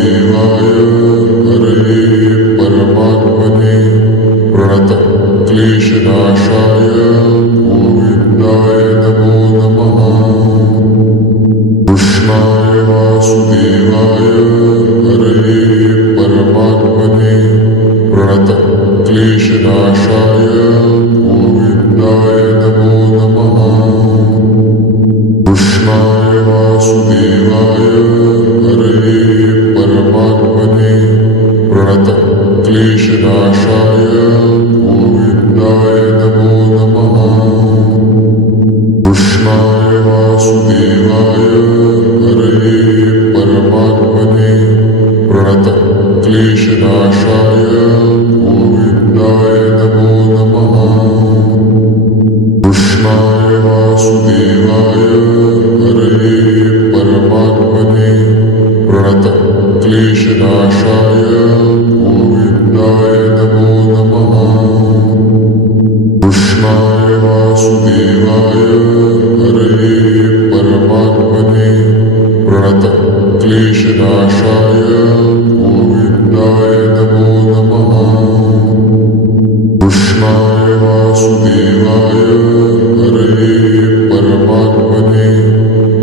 वासुदेवाय हरये परमात्मने प्रणतः क्लेशनाशाय गोविन्दाय नमो नमः। कृष्णाय वासुदेवाय हरये परमात्मने प्रणतः क्लेशनाशाय गोविन्दाय नमो नमः। कृष्णाय वासुदेवाय हरये परमात्मने प्रणतः क्लेशनाशाय गोविन्दाय नमो नमः। कृष्णाय वासुदेवाय हरये परमात्मने प्रणतः क्लेशनाशाय गोविन्दाय नमो नमः। कृष्णाय वासुदेवाय हरये परमात्मने प्रणतः क्लेशनाशाय गोविन्दाय नमो नमः। कृष्णाय वासुदेवाय हरये परमात्मने प्रणतः क्लेशनाशाय गोविन्दाय नमो नमः। कृष्णाय वासुदेवाय हरये परमात्मने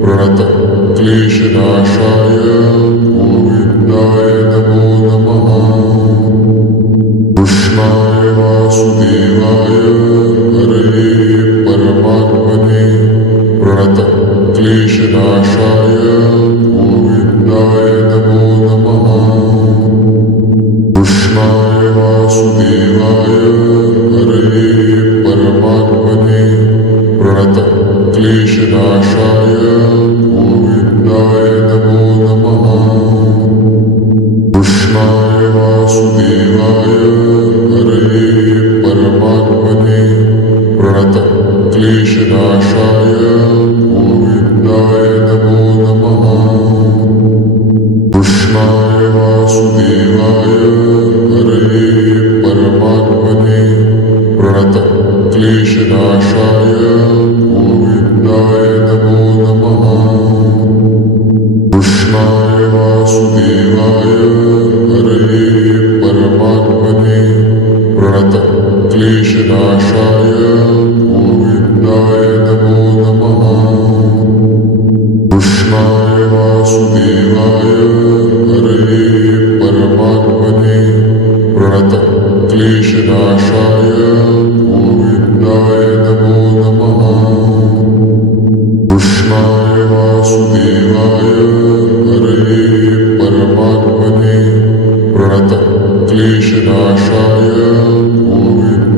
प्रणतः क्लेशनाशाय गोविन्दाय नमो नमः। कृष्णाय वासुदेवाय हरये परमात्मने प्रणतः क्लेशनाशाय गोविन्दाय नमो नमः। कृष्णाय वासुदेवाय हरये परमात्मने प्रणतः क्लेशनाशाय गोविन्दाय नमो नमः। कृष्णाय वासुदेवाय हरये परमात्मने प्रणतः क्लेशनाशाय गोविन्दाय नमो नमः। कृष्णाय वासुदेवाय हरये परमात्मने प्रणतः क्लेशनाशाय गोविन्दाय नमो नमः। कृष्णाय वासुदेवाय हरये परमात्मने प्रणतः क्लेशनाशाय गोविन्दाय नमो नमः। कृष्णाय वासुदेवाय हरये परमात्मने प्रणतः क्लेशनाशाय गोविन्दाय नमो नमः। कृष्णाय वासुदेवाय हरये परमात्मने प्रणतः क्लेशनाशाय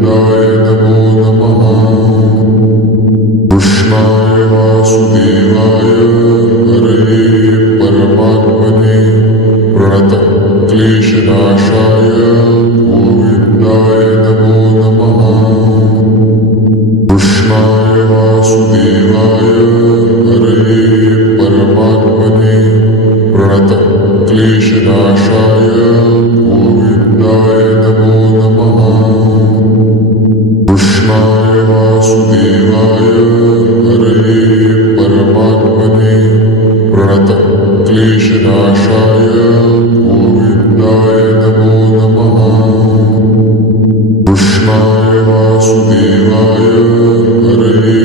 गोविन्दाय नमो नमः। कृष्णाय वासुदेवाय हरये परमात्मने प्रणतः क्लेशनाशाय गोविन्दाय नमो नमः। कृष्णाय वासुदेवाय हरये परमात्मने प्रणतः क्लेशनाशाय गोविन्दाय नमो नमः। कृष्णाय वासुदेवाय हरये परमात्मने प्रणतः क्लेशनाशाय गोविन्दाय नमो नमः। कृष्णाय वासुदेवाय हरये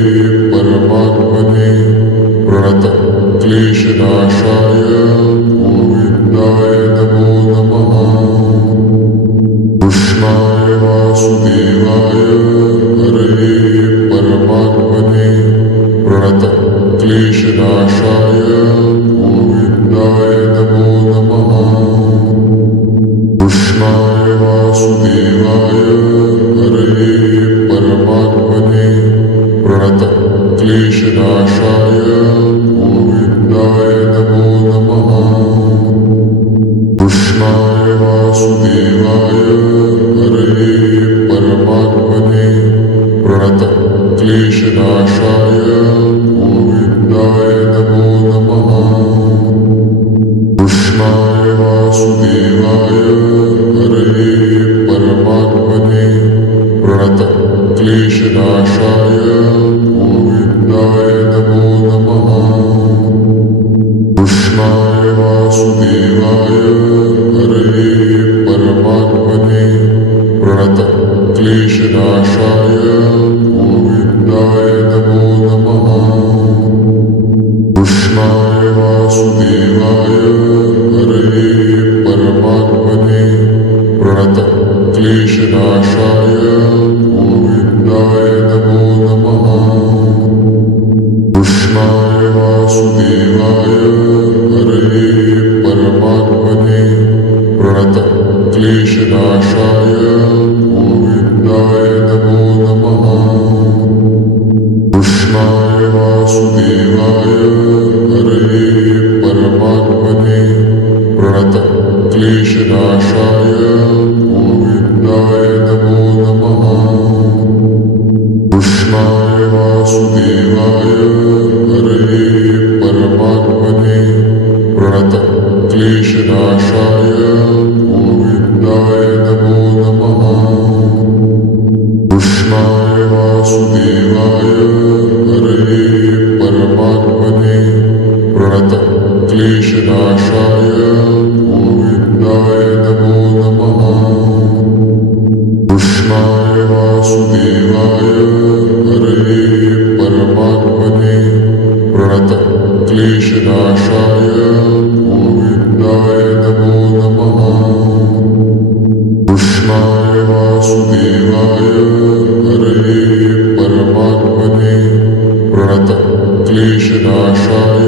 परमात्मने प्रणतः क्लेशनाशाय गोविन्दाय नमो नमः। कृष्णाय वासुदेवाय हरये परमात्मने प्रणतः क्लेशनाशाय गोविन्दाय नमो नमः। कृष्णाय वासुदेवाय हरये परमात्मने प्रणतः क्लेशनाशाय गोविन्दाय नमो नमः। कृष्णाय वासुदेवाय हरये परमात्मने प्रणतः क्लेशनाशाय गोविन्दाय नमो नमः। कृष्णाय वासुदेवाय हरये परमात्मने प्रणतः क्लेशनाशाय गोविन्दाय नमो नमः। कृष्णाय वासुदेवाय हरये परमात्मने प्रणतः क्लेशनाशाय गोविन्दाय नमो नमः। कृष्णाय वासुदेवाय हरये परमात्मने प्रणतः क्लेशनाशाय गोविन्दाय नमो नमः। कृष्णाय वासुदेवाय हरये परमात्मने प्रणतः क्लेशनाशाय गोविन्दाय नमो नमः। कृष्णाय वासुदेवाय हरये परमात्मने प्रणतः क्लेशनाशाय गोविन्दाय नमो नमः। कृष्णाय वासुदेवाय हरये परमात्मने प्रणतः क्लेशनाशाय गोविन्दाय नमो नमः। कृष्णाय वासुदेवाय हरये परमात्मने प्रणतः क्लेशनाशाय गोविन्दाय नमो नमः। कृष्णाय वासुदेवाय हरये परमात्मने प्रणतः क्लेशनाशाय गोविन्दाय नमो नमः। कृष्णाय वासुदेवाय हरये परमात्मने प्रणतः क्लेशनाशाय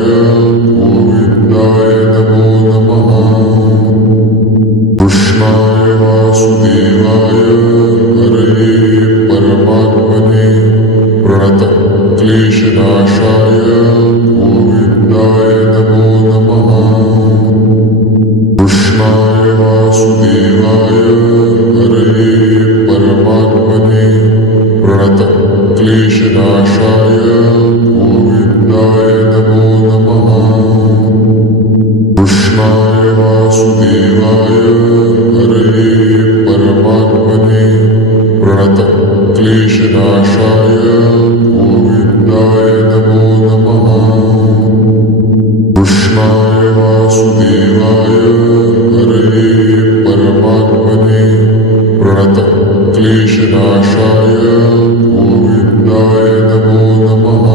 गोविन्दाय नमो नमः। कृष्णाय वासुदेवाय हरये परमात्मने प्रणतः क्लेशनाशाय गोविन्दाय नमो नमः। कृष्णाय वासुदेवाय हरये परमात्मने प्रणतः क्लेशनाशाय गोविन्दाय नमो नमः। कृष्णाय वासुदेवाय हरये परमात्मने प्रणतः क्लेशनाशाय गोविन्दाय नमो नमः। कृष्णाय वासुदेवाय हरये परमात्मने प्रणतः क्लेशनाशाय गोविन्दाय नमो नमः।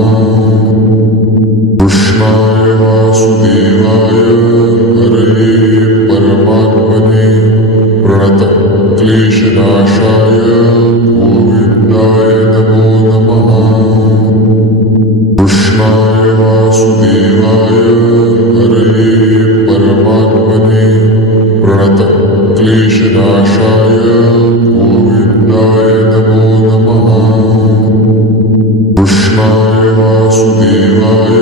कृष्णाय वासुदेवाय हरये परमात्मने प्रणतः क्लेशनाशाय गोविन्दाय नमो नमः। कृष्णाय वासुदेवाय हरये परमात्मने प्रणतः क्लेशनाशाय गोविन्दाय नमो नमः। कृष्णाय वासुदेवाय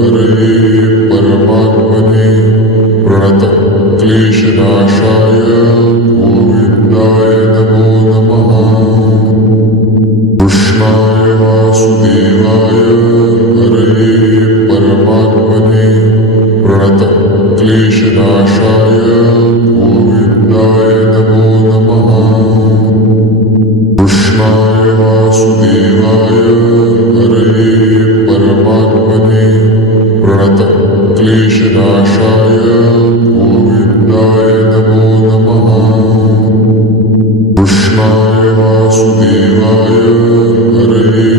हरये परमात्मने प्रणतः क्लेशनाशाय गोविन्दाय नमो नमः। कृष्णाय वासुदेवाय हरये परमात्मने प्रणतः क्लेशनाशाय गोविन्दाय नमो नमः। कृष्णाय वासुदेवाय हरये परमात्मने प्रणतः क्लेशनाशाय गोविन्दाय नमो नमः। कृष्णाय वासुदेवाय हरये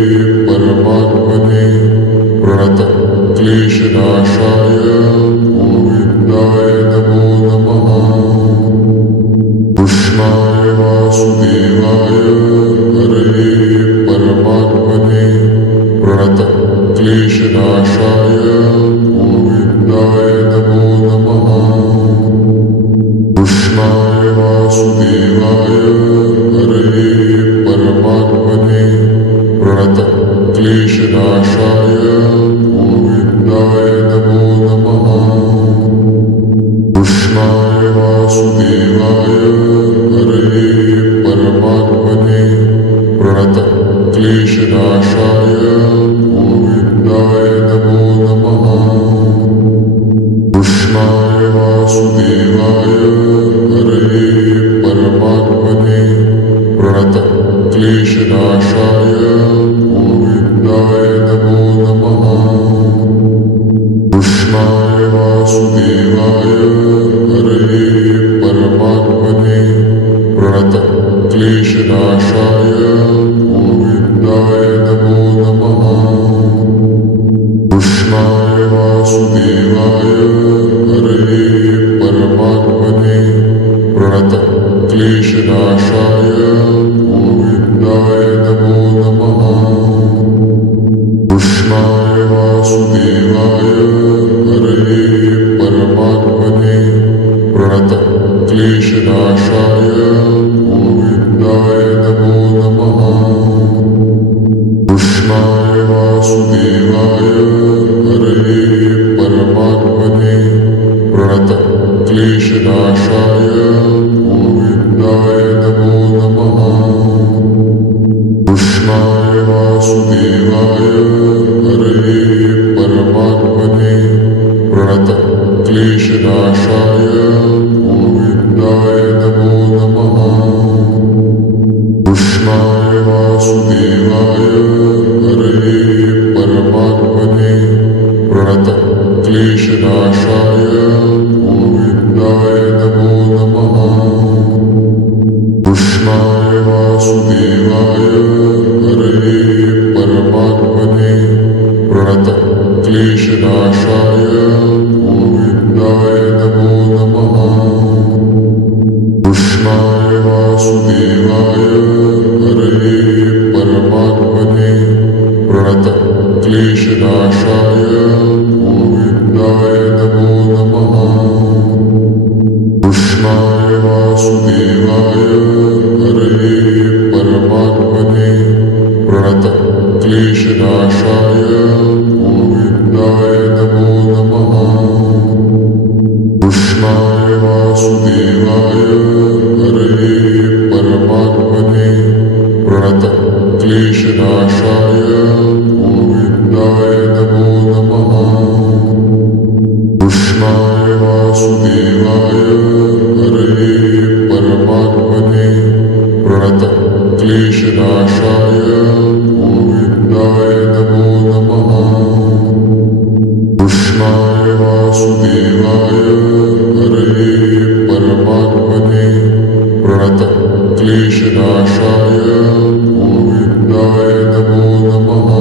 परमात्मने प्रणतः क्लेशनाशाय गोविन्दाय नमो नमः। कृष्णाय वासुदेवाय हरये परमात्मने प्रणतः क्लेशनाशाय गोविन्दाय नमो नमः। कृष्णाय वासुदेवाय हरये परमात्मने प्रणतः क्लेशनाशाय गोविन्दाय नमो नमः। कृष्णाय वासुदेवाय हरये परमात्मने प्रणतः क्लेशनाशाय गोविन्दाय नमो नमः। कृष्णाय वासुदेवाय हरये परमात्मने प्रणतः क्लेशनाशाय गोविन्दाय नमो नमः। कृष्णाय वासुदेवाय हरे परमात्मने प्रणतः क्लेशनाशाय गोविन्दाय नमो नमः। कृष्णाय वासुदेवाय हरे परमात्मने प्रणतः क्लेशनाशाय गोविन्दाय नमो नमः। कृष्णाय वासुदेवाय हरे परमात्मने प्रणतः क्लेशनाशाय गोविन्दाय नमो नमः। कृष्णाय वासुदेवाय हरे परमात्मने प्रणतः क्लेशनाशाय गोविन्दाय नमो नमः। कृष्णाय वासुदेवाय हरे परमात्मने प्रणतः क्लेशनाशाय गोविन्दाय नमो नमः। कृष्णाय वासुदेवाय हरे परमात्मने प्रणतः क्लेशनाशाय गोविन्दाय नमो नमः। कृष्णाय वासुदेवाय हरे परमात्मने प्रणतः क्लेशनाशाय गोविन्दाय नमो नमः। कृष्णाय वासुदेवाय हरे परमात्मने प्रणतः क्लेशनाशाय गोविन्दाय नमो नमः। कृष्णाय वासुदेवाय हरे परमात्मने प्रणतः क्लेशनाशाय गोविन्दाय नमो नमः। कृष्णाय वासुदेवाय हरे परमात्मने प्रणतः क्लेशनाशाय गोविन्दाय नमो नमः। कृष्णाय वासुदेवाय हरे परमात्मने प्रणतः क्लेशनाशाय गोविन्दाय नमो नमः। कृष्णाय वासुदेवाय हरे परमात्मने प्रणतः क्लेशनाशाय गोविन्दाय नमो नमः।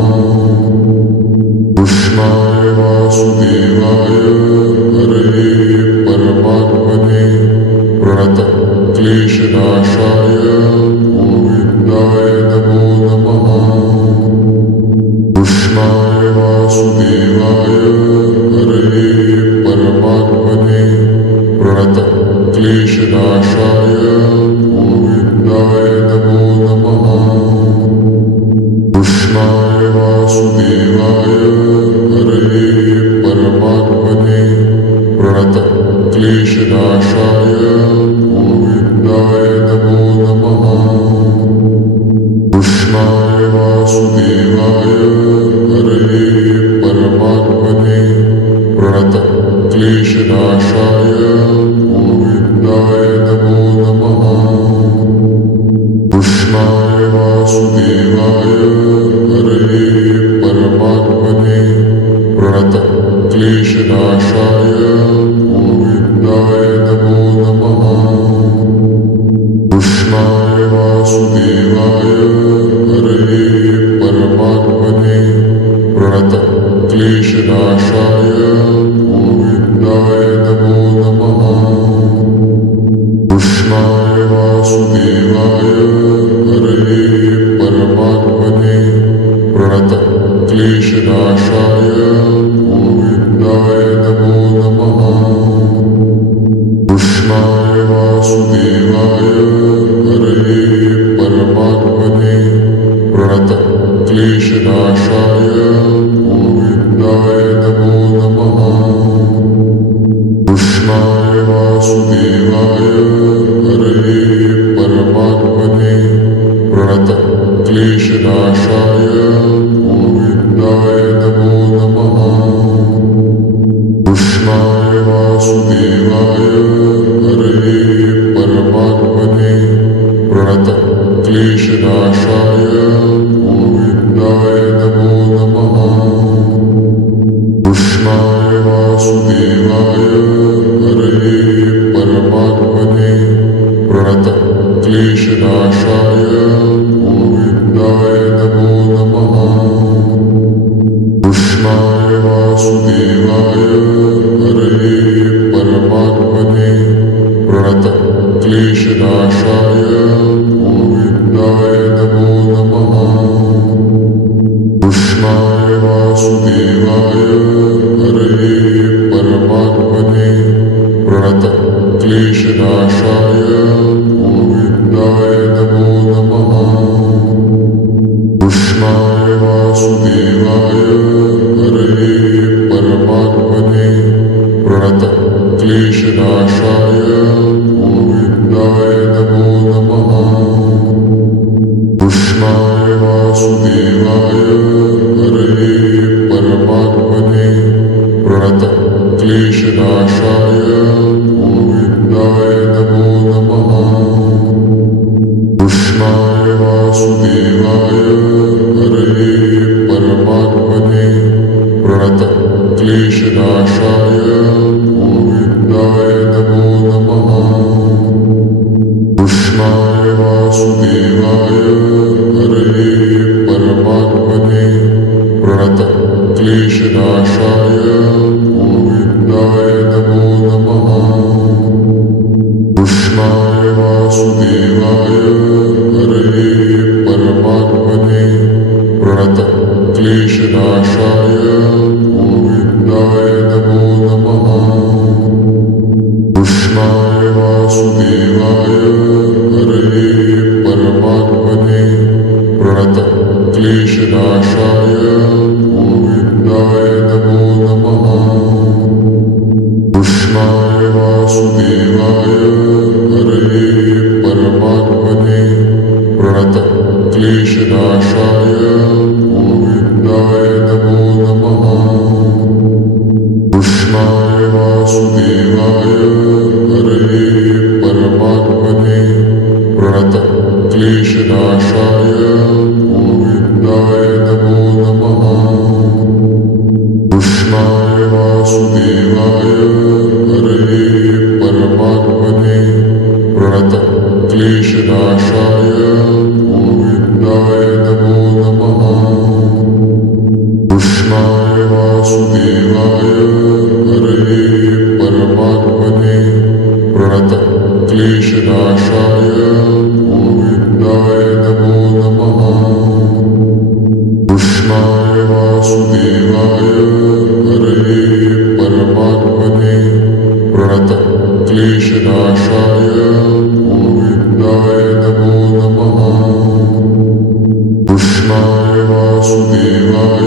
कृष्णाय वासुदेवाय हरे परमात्मने प्रणतः क्लेशनाशाय गोविन्दाय नमो नमः। कृष्णाय वासुदेवाय हरे परमात्मने प्रणतः क्लेशनाशाय गोविन्दाय नमो नमः। कृष्णाय वासुदेवाय हरे परमात्मने प्रणतः क्लेशनाशाय गोविन्दाय नमो नमः। कृष्णाय वासुदेवाय हरे परमात्मने प्रणतः क्लेशनाशाय गोविन्दाय नमो नमः। कृष्णाय वासुदेवाय हरे परमात्मने प्रणतः क्लेशनाशाय गोविन्दाय नमो नमः। कृष्णाय वासुदेवाय हरे परमात्मने प्रणतः क्लेशनाशाय गोविन्दाय नमो नमः। कृष्णाय वासुदेवाय हरे परमात्मने प्रणतः क्लेशनाशाय गोविन्दाय नमो नमः। कृष्णाय वासुदेवाय हरे परमात्मने प्रणतः क्लेशनाशाय गोविन्दाय नमो नमः। कृष्णाय वासुदेवाय हरे परमात्मने प्रणतः क्लेशनाशाय गोविन्दाय नमो नमः। कृष्णाय वासुदेवाय हरे परमात्मने प्रणतः क्लेशनाशाय गोविन्दाय नमो नमः। कृष्णाय वासुदेवाय क्लेशनाशाय गोविन्दाय नमो नमः कृष्णाय वासुदेवाय हरे परमात्मने प्रणतः क्लेशनाशाय गोविन्दाय नमो नमः कृष्णाय वासुदेवाय हरे परमात्मने प्रणतः क्लेशनाशाय गोविन्दाय नमो नमः कृष्णाय वासुदेवाय हरे परमात्मने प्रणतः क्लेशनाशाय गोविन्दाय नमो नमः कृष्णाय वासुदेवाय हरे परमात्मने प्रणतः क्लेशनाशाय गोविन्दाय नमो नमः कृष्णाय वासुदेवाय हरे परमात्मने प्रणतः क्लेशनाशाय गोविन्दाय नमो नमः कृष्णाय वासुदेवाय हरे परमात्मने प्रणतः क्लेशनाशाय गोविन्दाय नमो नमः कृष्णाय वासुदेवाय हरे परमात्मने प्रणतः क्लेशनाशाय गोविन्दाय नमो नमः कृष्णाय वासुदेवाय हरे परमात्मने प्रणतः क्लेशनाशाय गोविन्दाय नमो नमः कृष्णाय वासुदेवाय हरे परमात्मने प्रणतः क्लेशनाशाय गोविन्दाय नमो नमः कृष्णाय वासुदेवाय हरे परमात्मने प्रणतः क्लेशनाशाय गोविन्दाय नमो नमः कृष्णाय वासुदेवाय हरे परमात्मने प्रणतः क्लेशनाशाय गोविन्दाय नमो नमः कृष्णाय वासुदेवाय हरे परमात्मने प्रणतः क्लेशनाशाय गोविन्दाय नमो नमः कृष्णाय वासुदेवाय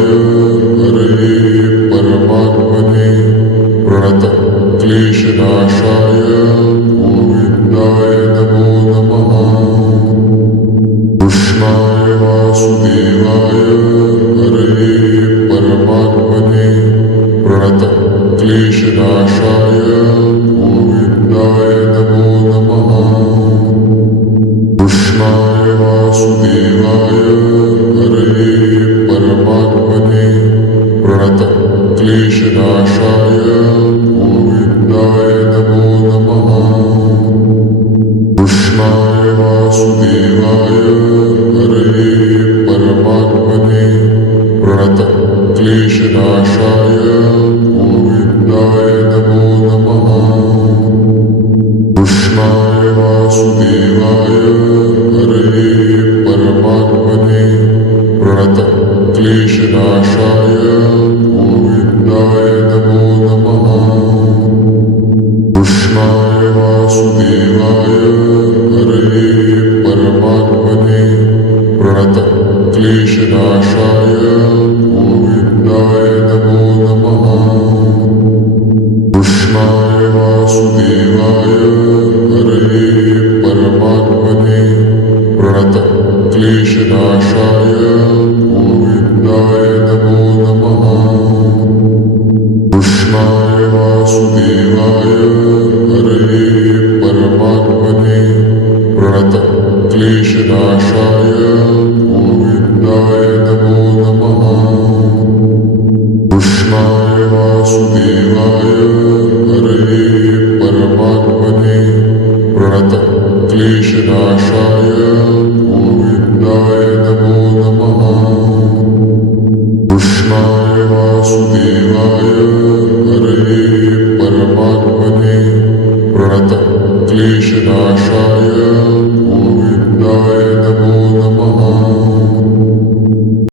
हरे परमात्मने प्रणतः क्लेशनाशाय गोविन्दाय नमो नमः कृष्णाय वासुदेवाय हरे परमात्मने प्रणतः क्लेशनाशाय गोविन्दाय नमो नमः कृष्णाय वासुदेवाय हरे परमात्मने प्रणतः क्लेशनाशाय गोविन्दाय नमो नमः कृष्णाय वासुदेवाय हरे परमात्मने प्रणतः क्लेशनाशाय गोविन्दाय नमो नमः कृष्णाय वासुदेवाय हरे परमात्मने प्रणतः क्लेशनाशाय गोविन्दाय नमो नमः कृष्णाय वासुदेवाय हरे परमात्मने प्रणतः क्लेशनाशाय गोविन्दाय नमो नमः कृष्णाय वासुदेवाय हरे परमात्मने प्रणतः क्लेशनाशाय गोविन्दाय नमो नमः कृष्णाय वासुदेवाय हरे परमात्मने प्रणतः क्लेशनाशाय गोविन्दाय नमो नमः कृष्णाय वासुदेवाय हरे परमात्मने प्रणतः क्लेशनाशाय गोविन्दाय नमो नमः कृष्णाय वासुदेवाय हरे परमात्मने प्रणतः प्रणतक्लेशनाशाय गोविन्दाय नमो नमः कृष्णाय वासुदेवाय हरये परमात्मने प्रणतक्लेशनाशाय